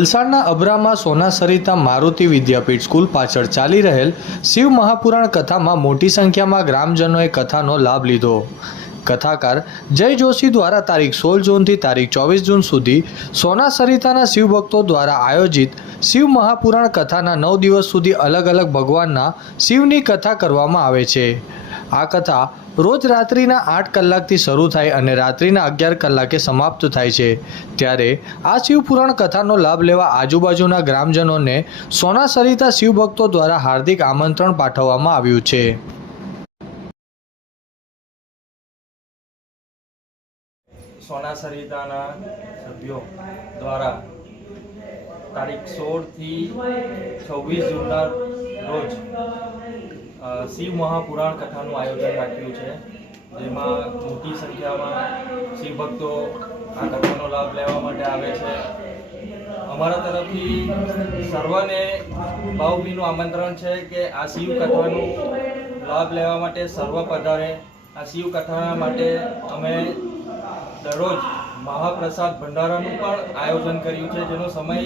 વલસાડના અબરામાં સોના સરિતા મારુતિ વિદ્યાપીઠ સ્કૂલ પાછળ ચાલી રહેલ શિવ મહાપુરાણ કથામાં મોટી સંખ્યામાં ગ્રામજનોએ કથાનો લાભ લીધો. કથાકાર જય જોશી દ્વારા તારીખ સોળ જૂનથી તારીખ ચોવીસ જૂન સુધી સોના સરિતાના શિવભક્તો દ્વારા આયોજિત શિવ મહાપુરાણ કથાના નવ દિવસ સુધી અલગ અલગ ભગવાનના શિવની કથા કરવામાં આવે છે. આ કથા રોજ રાત્રિના આઠ કલાકથી શરૂ થાય અને રાત્રિના અગિયાર કલાકે સમાપ્ત થાય છે. ત્યારે આ શિવપુરાણ કથાનો લાભ લેવા આજુબાજુના ગ્રામજનોને સોના સરિતા શિવભક્તો દ્વારા હાર્દિક આમંત્રણ પાઠવવામાં આવ્યું છે. સોના સરિતાના સભ્યો દ્વારા તારીખ સોળથી છવ્વીસ જૂનના રોજ શિવ મહાપુરાણ કથાનું આયોજન રાખ્યું છે, જેમાં મોટી સંખ્યામાં શિવભક્તો આ કથાનો લાભ લેવા માટે આવે છે. અમારા તરફથી સર્વને ભાવભીનું આમંત્રણ છે કે આ શિવ કથાનું લાભ લેવા માટે સર્વ પધારે. આ શિવ કથા માટે અમે દરરોજ મહાપ્રસાદ ભંડારાનું પણ આયોજન કર્યું છે, જેનો સમય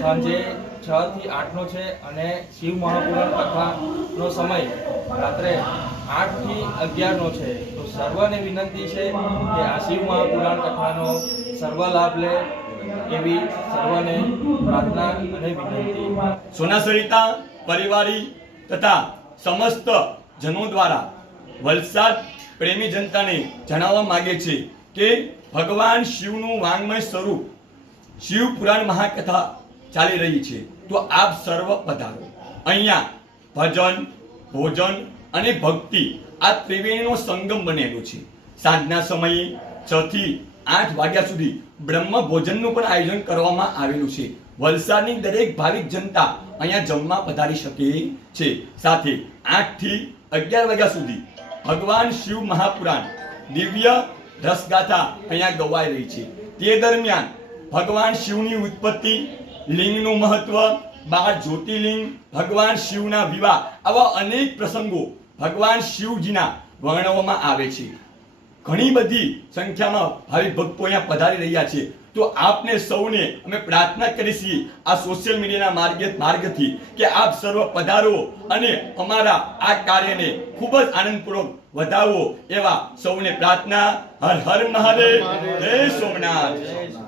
સાંજે છ થી આઠનો છે અને શિવ મહાપુરાણ કથાનો સમય રાત્રે આઠથી અગિયારનો છે. તો સર્વને વિનંતી છે કે આ શિવ મહાપુરાણ કથાનો સર્વ લાભ લે એવી સર્વને પ્રાર્થના અને વિનંતી. સોના સરિતા પરિવારી તથા સમસ્ત જનો દ્વારા વલસાડ પ્રેમી જનતાને જણાવવા માગે છે કે ભગવાન શિવનું વાંગમય સ્વરૂપ શિવ પુરાણ મહાકથા ચાલી રહી છે. તો આપ સર્વ પધારો. અહીંયા ભજન, ભોજન અને ભક્તિ આ ત્રિવેણીનો સંગમ બનેલો છે. સાંજના સમયે છ આઠ વાગ્યા સુધી બ્રહ્મ ભોજનનું પણ આયોજન કરવામાં આવેલું છે. વલસાડની દરેક ભાવિક જનતા અહીંયા જમવા પધારી શકે છે. સાથે આઠથી અગિયાર વાગ્યા સુધી ભગવાન શિવ મહાપુરાણ દિવ્ય રસગાથા અહીંયા ગવાઈ રહી છે. તે દરમિયાન ભગવાન શિવની ઉત્પત્તિ લિંગનું મહત્વ બાર જ્યોતિર્લિંગ ભગવાન શિવના વિવાહ આવા અનેક પ્રસંગો ભગવાન શિવજીના વર્ણવવામાં આવે છે. ઘણી બધી સંખ્યામાં ભાવિક ભક્તો અહીંયા પધારી રહ્યા છે. તો આપને સૌને અમે પ્રાર્થના કરી છીએ આ સોશિયલ મીડિયાના માર્ગે માર્ગથી કે આપ સર્વ પધારો અને અમારા આ કાર્યને ખૂબ જ આનંદપૂર્વક વધાવો એવા સૌને પ્રાર્થના. હર હર મહાદેવ. જય સોમનાથ.